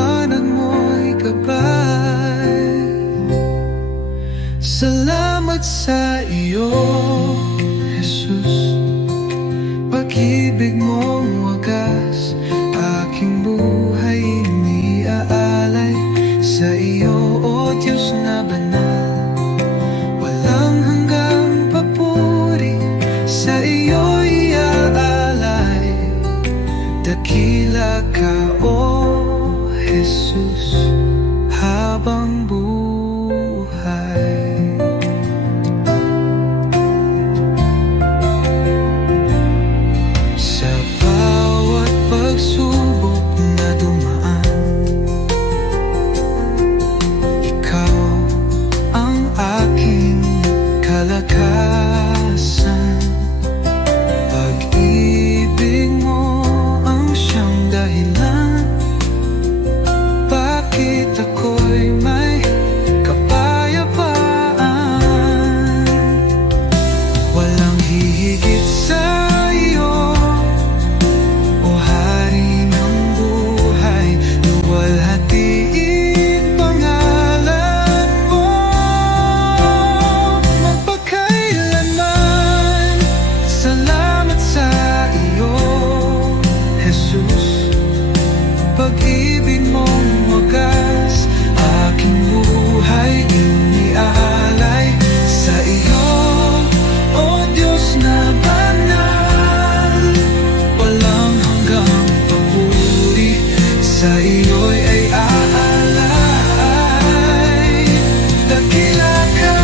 liwanag mo'y gabay. Salamat sa iyo, Jesus. Pag-ibig mong wagas, aking buhay iniaalay. Sa iyo, O Diyos na banal, walang hanggang papuri. Sa iyo iaalay, dakila ka, O Jesus, habang buhay. Sa bawat pagsubok na dumaan, ikaw ang aking kalakasan. Pag-ibig mo ang siyang dahilan, bakit ako'y may kapayapaan. Walang hihigit sa iyo, O Hari ng buhay. Luwalhatiin pangalan mo magpakailanman. Salamat sa iyo, Jesus. Pag-ibig mong wagas, aking buhay iniaalay. Sa iyo, O Diyos na banal, walang hanggang papuri. Sa iyo'y ay aalay. Dakila ka,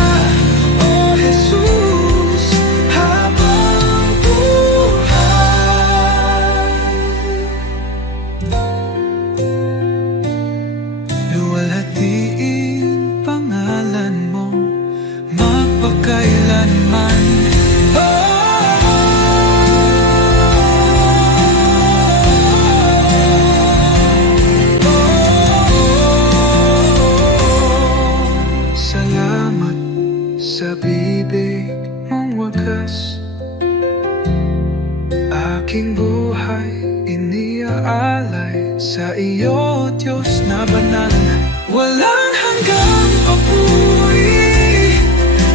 O Jesus, habang buhay. Luwalhatiin pangalan mo magpakailanman. Salamat sa bibig mong wagas, aking buhay iniaalay. Sa iyo, Diyos na banal, walang hanggang papuri.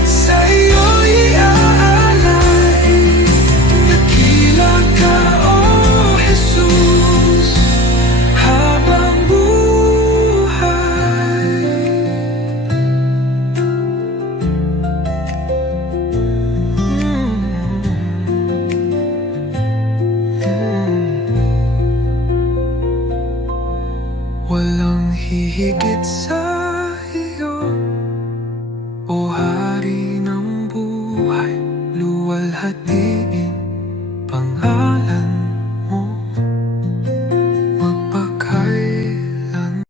Sa iyo iaalay, dakila ka, O Jesus, habang buhay. Walang hihigit sa iyo, O Hari ng buhay. Luwalhatiin pangalan mo magpakailan.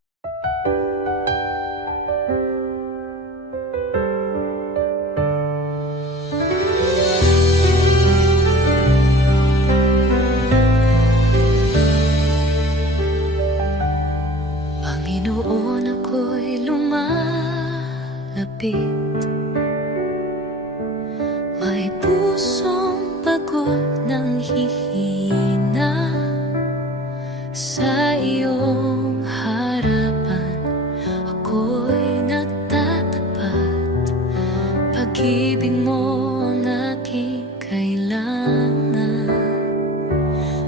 Panginoon, ako'y lumalapit, may pusong pagod ng hihina. Sa iyong harapan ako'y natatapat. Pag-ibig mo ang aking kailangan.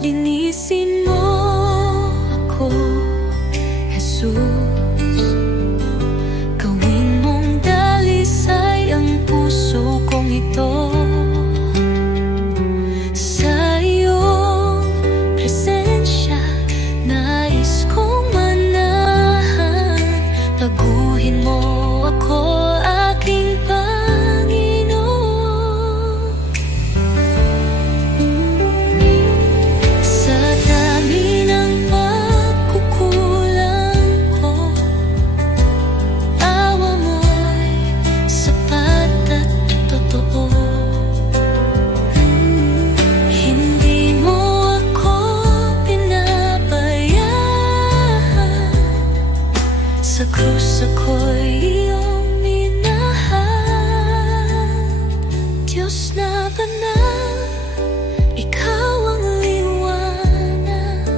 Linisin mo ako, Jesus. Gawin mong dalisay ang puso kong ito. Sa iyong presensya, nais kong manahan. Taguhin mo ako, aking Panginoon. Sa dami ng pagkukulang ko, awa mo'y sapat at totoo. Hindi mo ako pinabayaan. Sa krus ako'y iyong minahal. Diyos na banal, ikaw ang liwanag.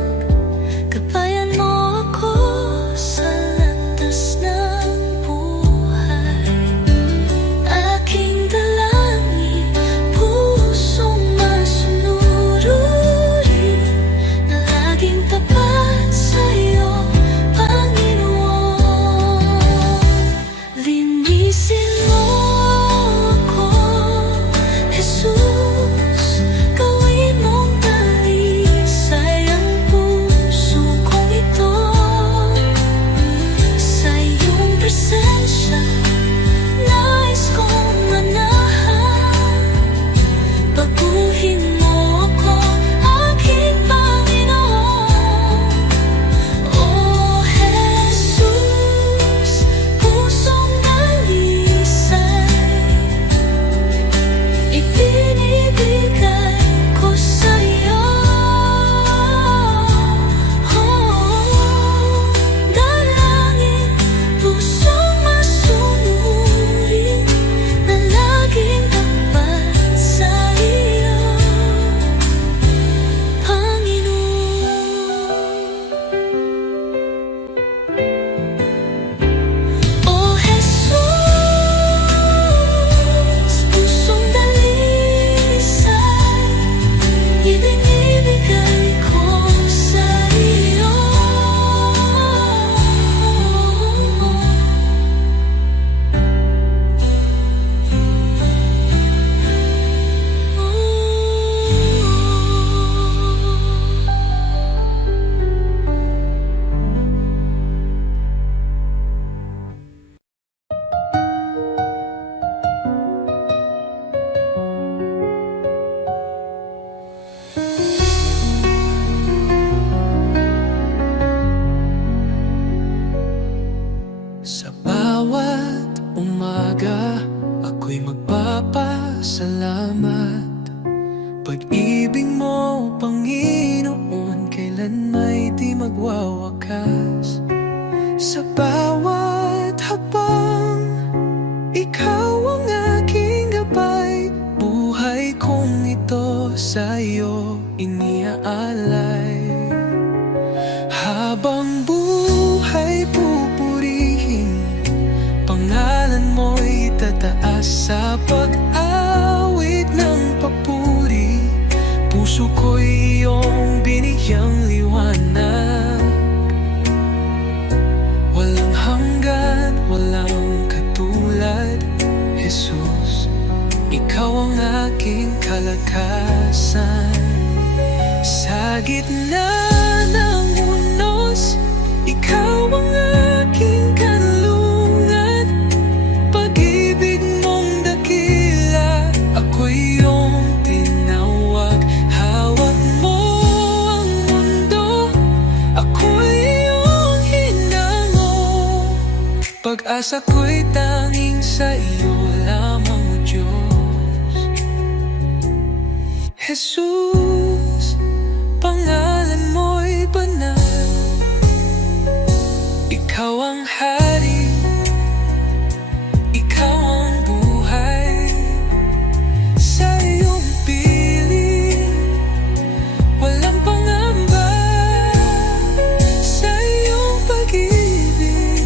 Gabayan mo ako salamat. Pag-ibig mo, Panginoon, kailan may di magwawakas. Sa bawat habang ikaw ang aking gabay, buhay kong ito sa'yo iniaalay. Habang buhay pupurihin, pangalan mo'y tataas sa pag-awit ng papuri. Puso ko'y iyong binigyang liwanag, walang hanggan, walang katulad. Jesus, ikaw ang aking kalakasan. Sa gitna ng unos, ikaw ang aking kanlungan. Pag-ibig mong dakila, ako'y iyong tinawag. Hawak mo ang mundo, ako'y iyong hinango. Pag-asa ko'y tanging sa iyo lamang, O Diyos. Jesus, pangalan mo'y banal. Ikaw ang hari, ikaw ang buhay. Sa iyong piling, walang pangamba. Sa iyong pag-ibig,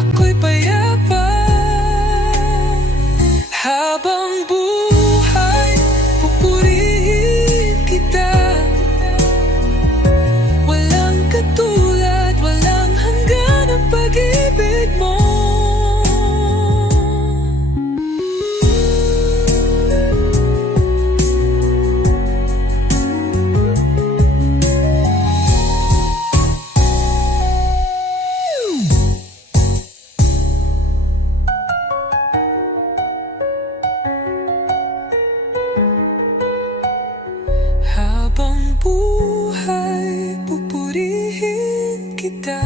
ako'y payapa. Habang buhay, pupurihin kita. Walang katulad, walang hanggan ang pag-ibig mo. Habang buhay, pupurihin kita.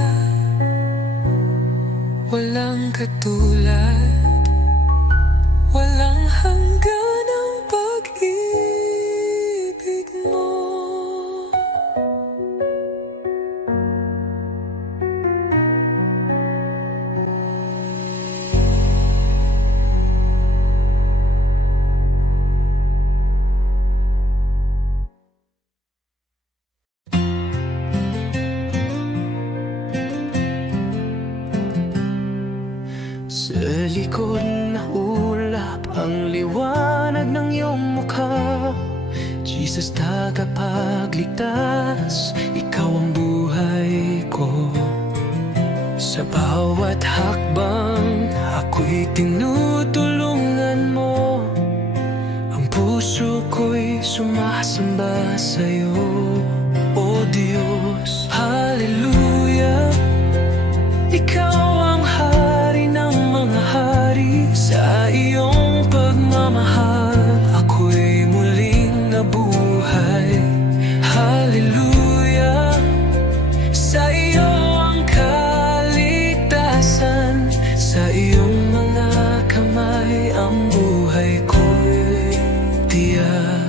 Walang katulad, walang hanggan ang pag-ibig mo. Sa likod na ulap ang liwanag ng iyong mukha. Jesus, tagapagligtas, ikaw ang buhay ko. Sa bawat hakbang, ako'y tinutulungan mo. Ang puso ko'y sumasamba sa'yo, O Diyos. Hallelujah, ikaw ang hari ng mga hari. Sa iyong pagmamahal, ako'y muling nabuhay. Hallelujah, sa iyo ang kaligtasan. Sa iyong mga kamay ang buhay ko'y tiyak.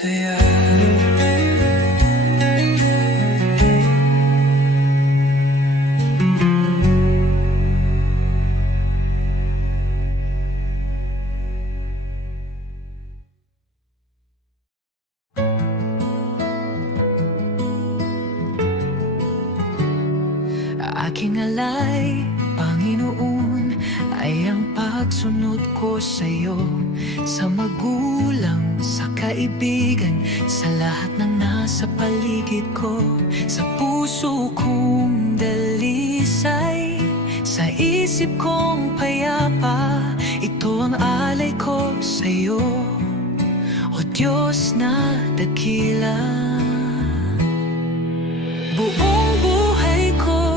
saya. Aking alay, Panginoon, ay ang pagsunod ko sa'yo. Sa magulang, sa kaibigan, sa lahat ng nasa paligid ko. Sa puso kong dalisay, sa isip kong payapa, ito ang alay ko sa'yo, O Diyos na dakila. Buong buhay ko,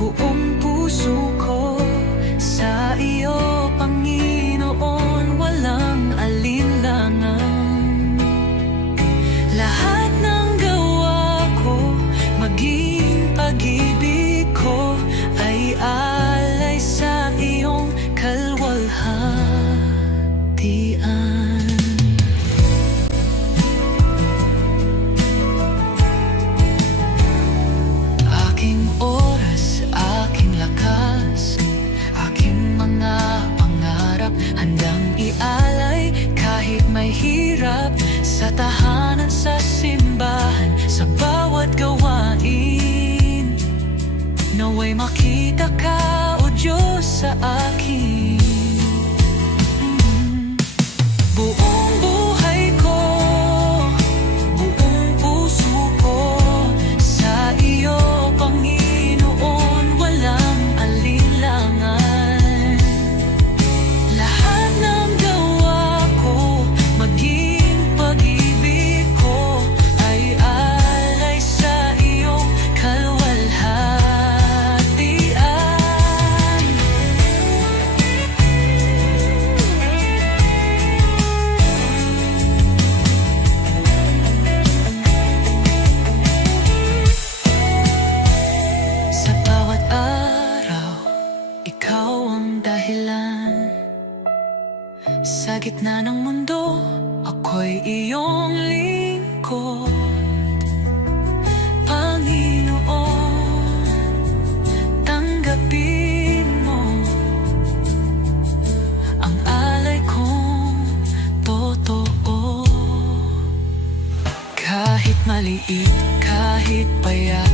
buong puso ko, sa iyo, Panginoon, walang alinlangan. Lahat ng gawa ko, maging pag-ibig ko, ay alay sa iyong kalwalhatian. Aking oras, aking lakas, aking mga pangarap, handang ialay kahit may hirap. Sa tahanan, sa simbahan, sa bawat gawain, naway makita ka, O Diyos, sa akin. Buong buhay ko, buong puso ko, sa iyo, Panginoon, walang alinlangan. Lahat ng gawa ko, maging pag-ibig ko, ay alay sa iyong kalwalhatian. Sa bawat araw, ikaw ang dahilan. Sa gitna ng mundo, ako'y iyong lingkod. Panginoon, tanggapin mo ang alay kong totoo. Kahit maliit, kahit payak,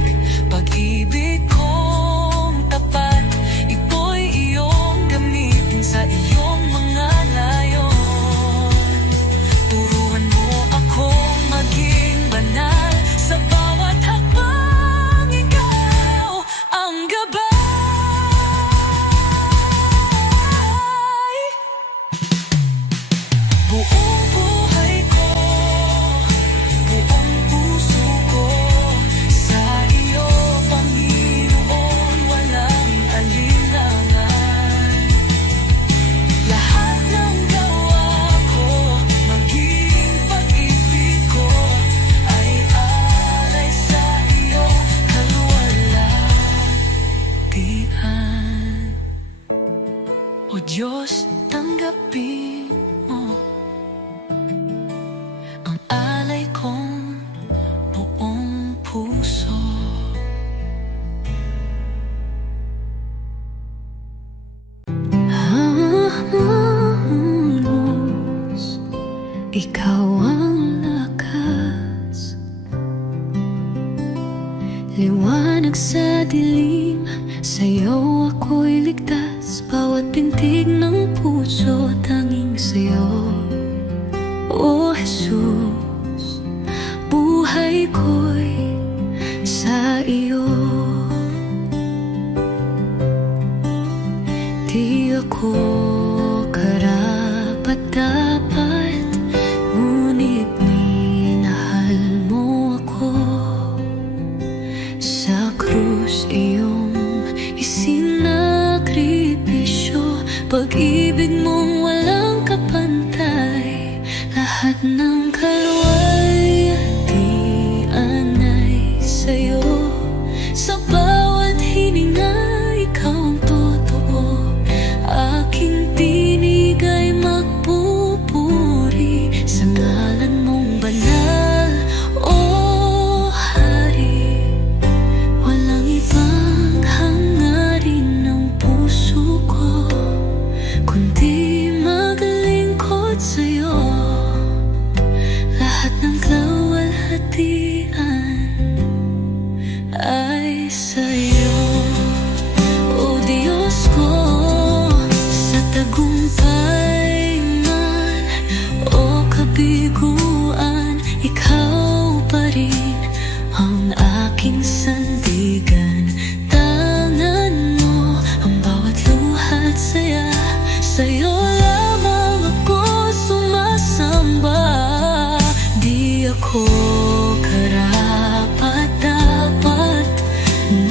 pag-ibig kong tapat, ito'y iyong gamitin sa iyong mga layon. Turuan mo akong maging banal, sa bawat hakbang ikaw ang gabay. Buong buhay ko, buong puso ko, sa iyo, Panginoon, walang alinlangan. Lahat ng gawa ko, maging pag-ibig ko, ay alay sa iyo, kalwalhatian. O Diyos, tanggapin mo ang alay kong buong puso. Halos, ikaw ang lakas, liwanag sa dilim, sa'yo ako'y ligtas. Bawat pintig ng puso, tanging sa'yo, O Jesus, buhay ko'y sa iyo. Di ako karapat-dapat, ngunit minahal mo ako. Sa krus iyong isinakripisyo, pag-ibig mong walang kapantay. Lahat ng kalwalhatian ay sa'yo. Sa bawat hininga, ikaw ang totoo. Aking tinig ay magpupuri sa ngalan walalatian ay sa'yo. O Diyos ko, sa tagumpay man o kabiguan, ikaw pa rin ang aking sandigan. Tangan mo ang bawat luha at saya, sa'yo lamang ako sumasamba. Di ako karapat-dapat,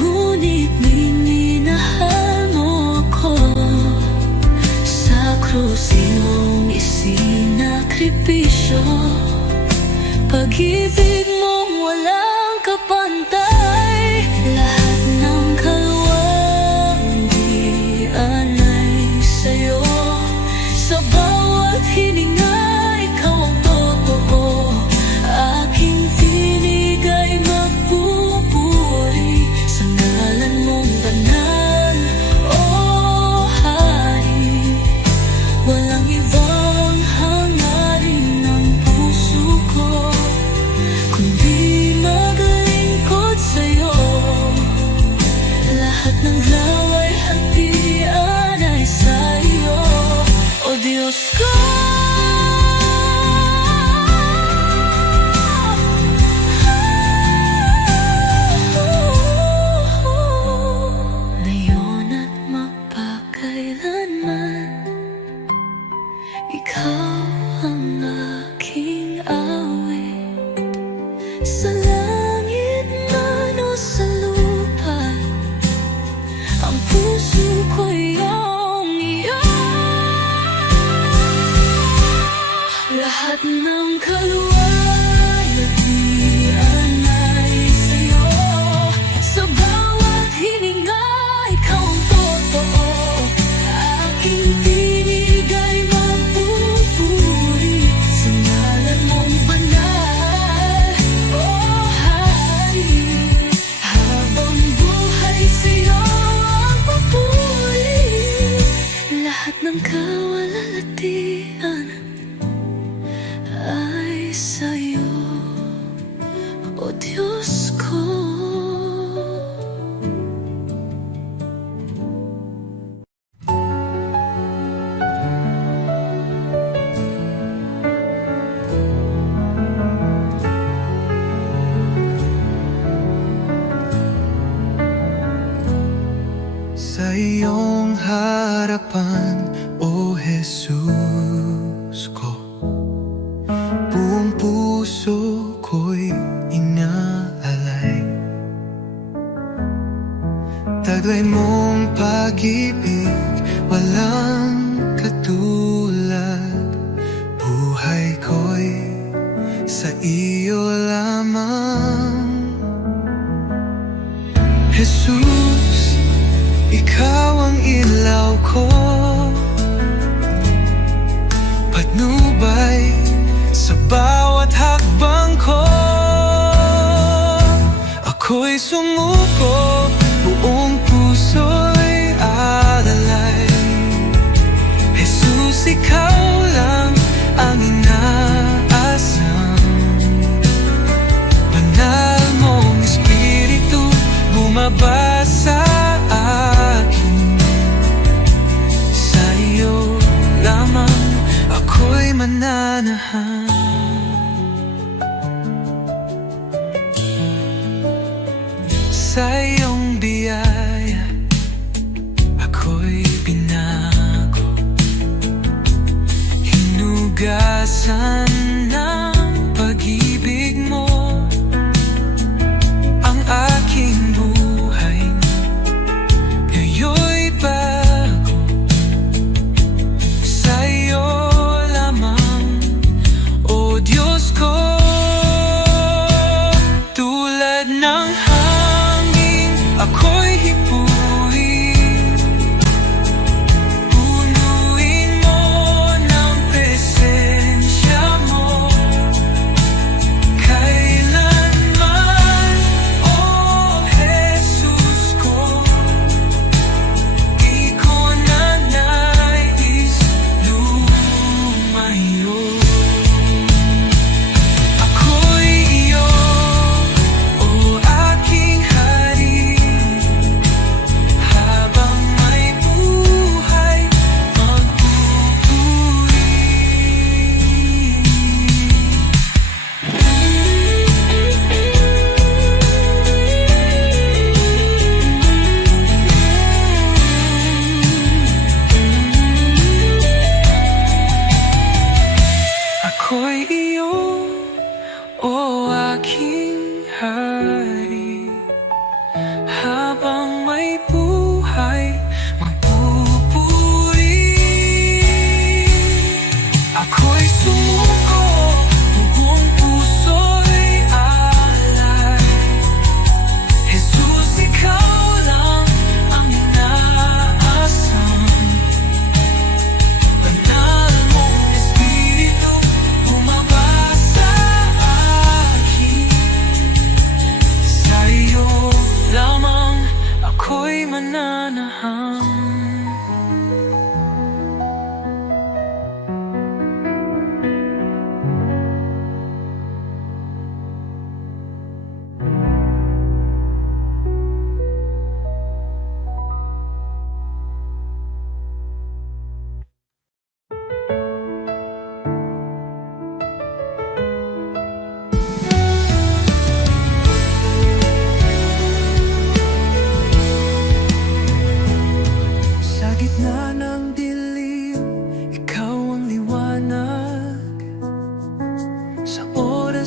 ngunit minahal mo ako. Sa krus iyong isinakripisyo, pag-ibig mong walang kapantay. Lahat ng kaluwalhatian ay sa'yo. Sa bawat hininga, ikaw ang totoo. Aking tinig ay magpupuri sa ngalan mong banal, O Hari. Walang ibang hangarin ng puso ko kundi maglingkod sa'yo. Lahat ng laway hatian ay sa'yo, O Diyos ko. Ngayon at mapakailanman, ikaw ang aking awit. Sa langit man o sa lupa, ang puso ko iyong iyo. Lahat ng kaluwalhatian ay sa'yo. Sa bawat hininga, ikaw ang totoo. Aking tinig ay magpupuri sa ngalan mong banal, O Hari. Habang buhay sa'yo ang papuri. Lahat ng kawalalhatian ay sa'yo, O Diyos ko. Sa iyong harapan, O Jesus ko, buong puso ko'y inaalay. Taglay mong pag-ibig, walang katulad. Buhay ko'y sa iyo lamang. Jesus, ikaw ang ilaw ko, patnubay sa bawat hakbang ko. Ako'y sumuko, buong puso'y alalay. Jesus, ikaw lang ang inaasam. Banal mong Espiritu bumaba sa akin. Sa iyo lamang ako'y mananahan. Sa iyong biyaya ako'y binago, hinugasan ng pag-ibig mo ang aking buhay. Ngayon'y bago, sa iyo lamang, O Diyos ko. Tulad ng hangin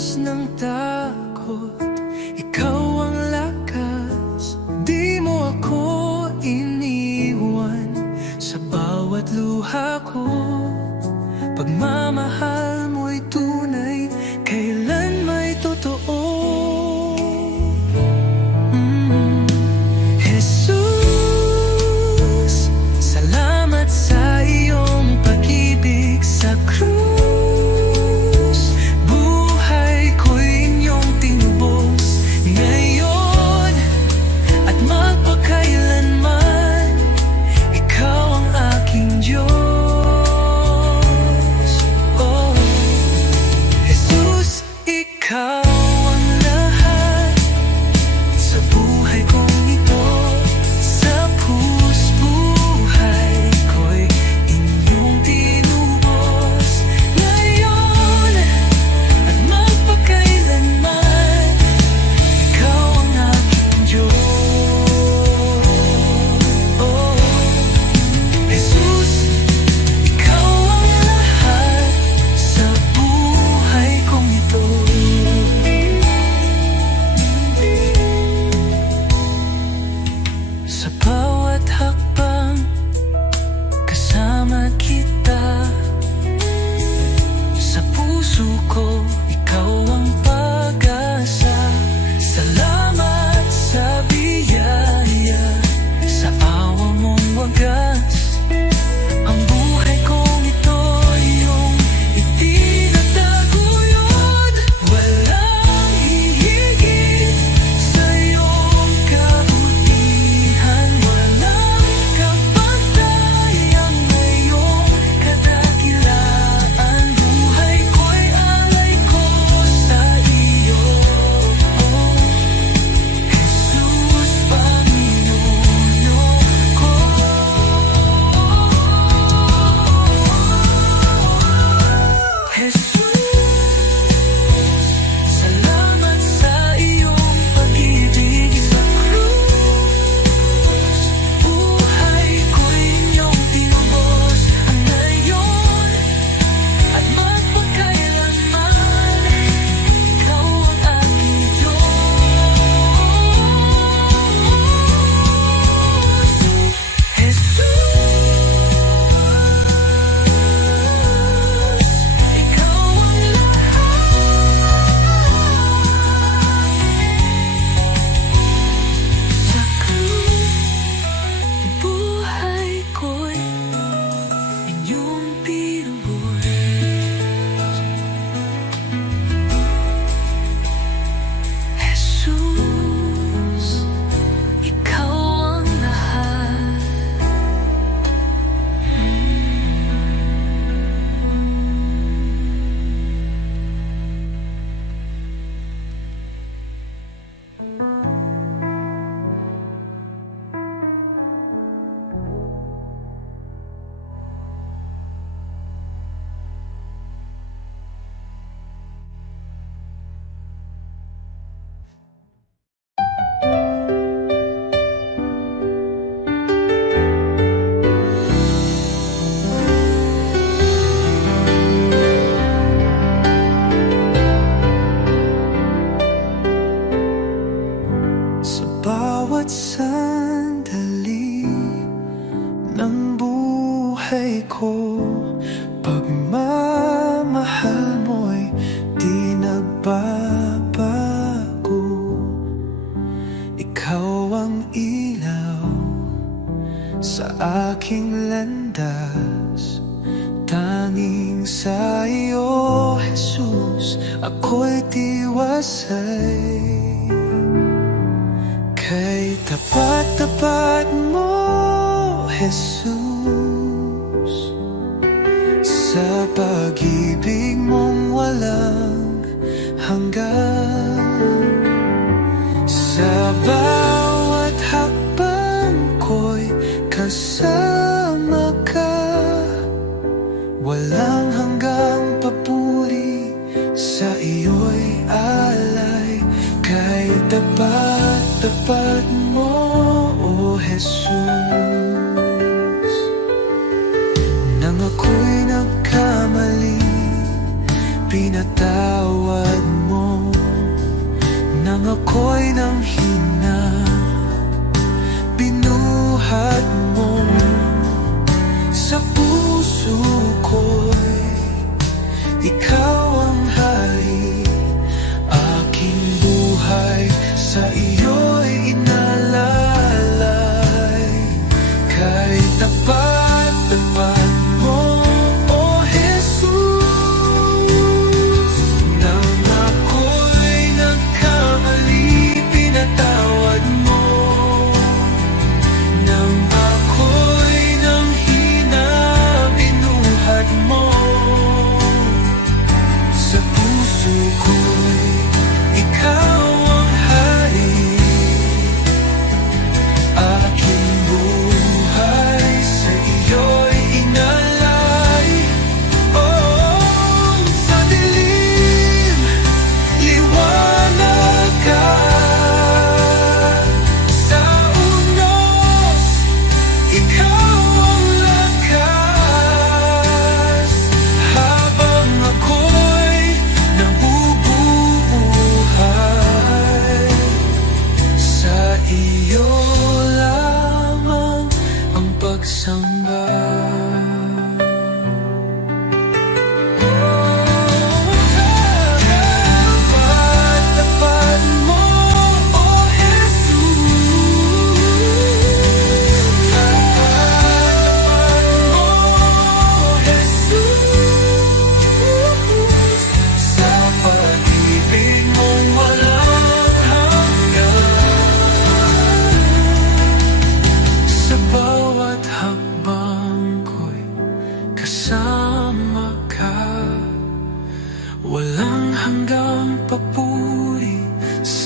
Lagpas ng takot, ikaw ang lakas. Di mo ako iniwan sa bawat luha ko. Pagmamahal mo'y tunay, kailan may totoo. Jesus, salamat sa iyong pag-ibig sa krus. Buhay ko'y inyong tinubos ngayon at magpakailanman. Ikaw ang aking Diyos. Oh, Jesus, ikaw ang lahat sa buhay kong ito. Sa buhay ko'y inyong tinubos ngayon at magpakailanman. Ikaw ang aking Diyos. Oh, Jesus, ikaw ang lahat sa buhay kong ito. Sa bawat hakbang, kasama kita. Sa puso ko, ikaw ang pag-asa. Salamat sa biyaya, sa awa mong wagas. Ang buhay kong ito, iyong itinataguyod. Walang hihigit sa iyong kabutihan. Walang kapatayan na iyong kadakilaan. Buhay ko'y alay ko sa iyo. Jesus, Panginoon ko. Jesus, salamat sa iyong pag-ibig sa krus. Buhay ko'y inyong tinubos ngayon at magpakailanman. Ikaw ang aking Diyos. Jesus, ikaw ang lahat sa krus. Buhay ko'y inyong tinubos. Jesus, ikaw ang lahat. Sa bawat sandali ng buhay ko, pagmamahal mo'y di nagbabago. Ikaw ang ilaw sa aking landas. Tanging sa iyo, Jesus, ako'y tiwasay. Kay tapat-tapat mo, Jesus, sa pag-ibig mong walang hanggan. Sa bawat hakbang ko'y kasama ka. Walang hanggang papuri, sa iyo'y alay. Kay tapat-tapat mo, O Jesus. Nang ako'y nagkamali, pinatawad mo.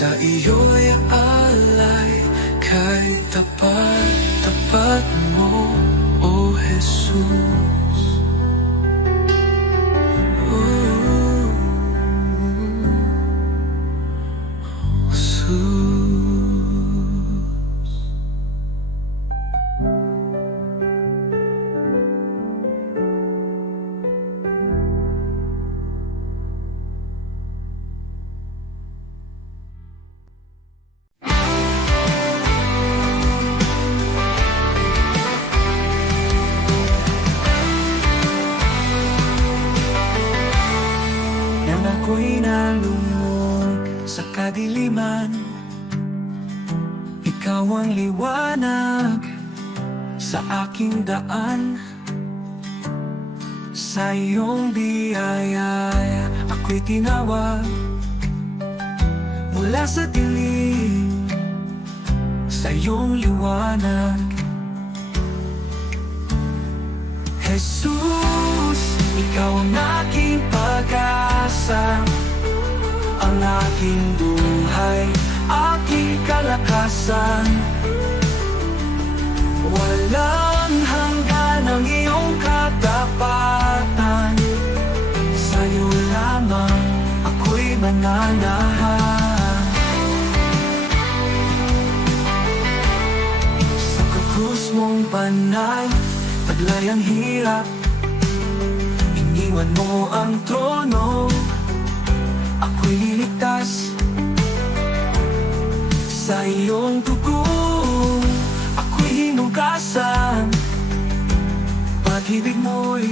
sa iyo'y alay, kay tapat mo, O Jesus. Nang ako'y nalungkot sa kadiliman, ikaw ang liwanag sa aking daan. Sa iyong biyaya ako'y tinawag mula sa dilim, sa iyong liwanag. Jesus, ikaw ang aking pag-asa, ang aking buhay, aking kalakasan. Walang hanggan ang iyong katapatan, sa'yo lamang ako'y mananahan. Sa krus mong banal, taglay ang hirap, iniwan mo ang trono, ako'y liligtas. Sa iyong dugo, ako'y hinugasan. Pag-ibig mo'y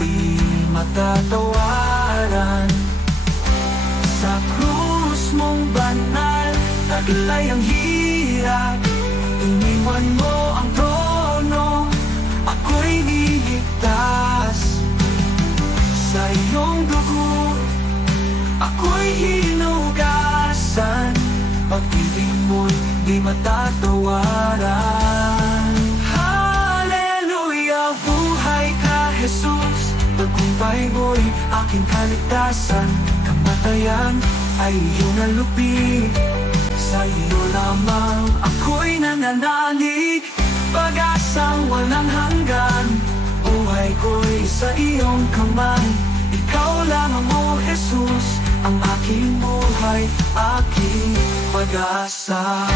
di matatawaran. Sa krus mong banal, taglay ang hirap, iniwan mo ang trono, ako'y niligtas. Sa iyong dugo, ako'y hinugasan. Pag-ibig mo'y di matatawaran. Hallelujah, buhay ka, Jesus. Tagumpay mo'y aking kaligtasan. Kamatayan ay iyong nalupi. Sa iyo lamang ako'y nananalig. Pag-asang walang hanggan, buhay ko'y sa iyong kamay. Ikaw lamang, O Jesus, ang aking buhay, aking pag-asa.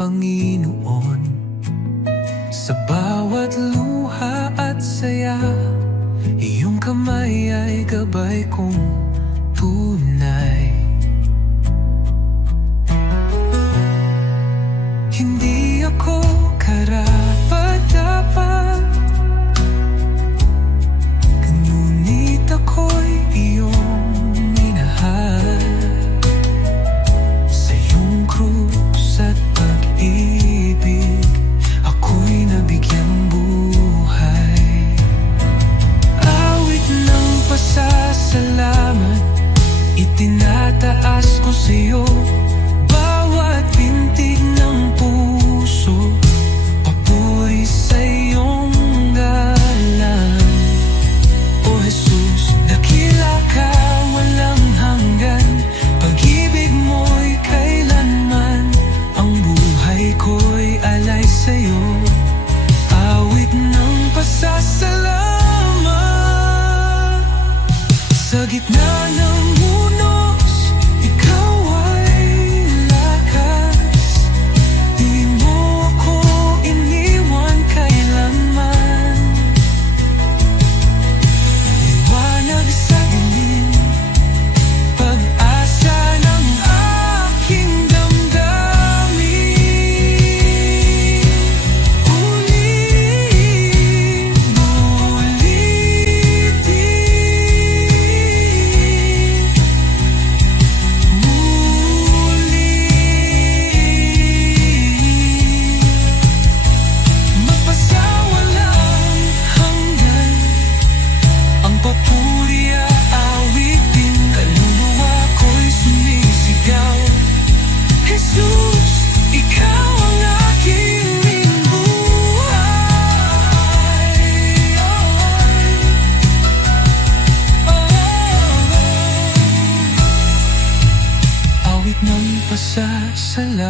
Panginoon, sa bawat luha at saya, iyong kamay ay gabay kong tunay. Hindi ako karapat-dapat, ngunit ako'y iyong minahal. Sa iyong krus at pag-ibig, ako'y nabigyang buhay. Awit ng pasasalamat, itinataas ko sa iyo. Bawat pintig ng puso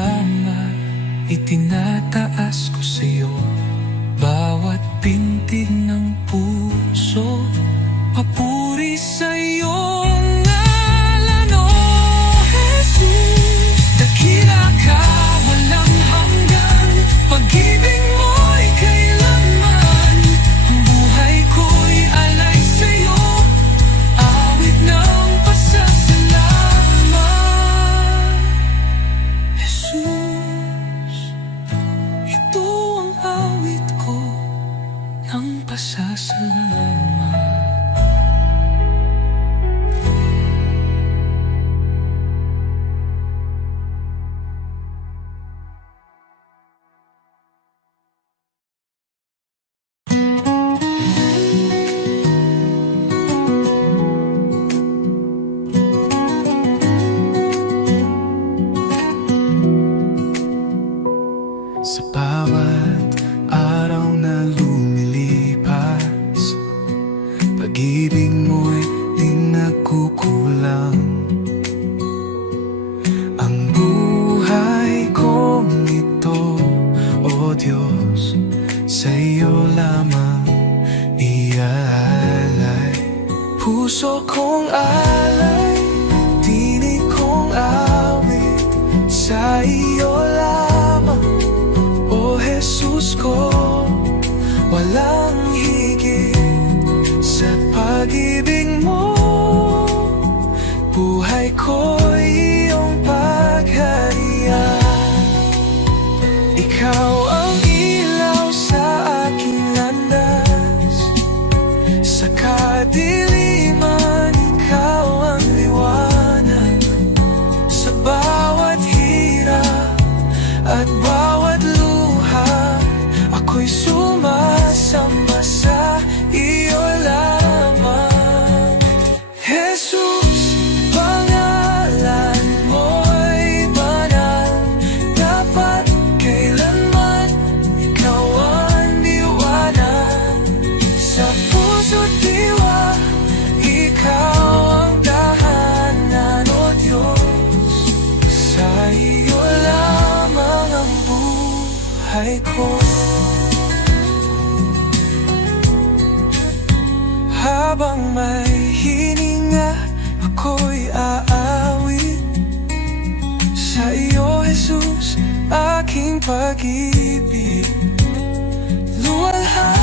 salamat itinataas ko sa'yo. Bawat pintig ng puso, papuri sa'yo ngalan, O Jesus. Dakila ka, walang hanggan, pag-ibig mo'y kailanman. Ang buhay ko'y alay sa'yo, awit ng pasasalamat. Jesus, ito ang awit ko ng pasasalamat. Sa bawat araw na lumilipas, pag-ibig mo'y di nagkukulang. Ang buhay kong ito, O Diyos, sa'yo lamang iaalay. Puso kong alay, tinig kong awit, sa iyo lamang, O Jesus ko. Walang higit sa pag-ibig mo, buhay ko'y iyong pagharian. Ikaw ang ilaw sa aking landas, sa kadiliman ikaw ang liwanag. Sa bawat hirap at bawat luha, ako'y sumasamba sa iyo lamang. Jesus, pangalan mo'y banal, dapat kailanman ikaw ang liwanag. Sa puso't diwa, ikaw ang tahanan, O Diyos. Sa iyo lamang ang buhay ko. Habang may hininga, ako'y aawit sa iyo, Jesus, aking pag-ibig. Luwalhati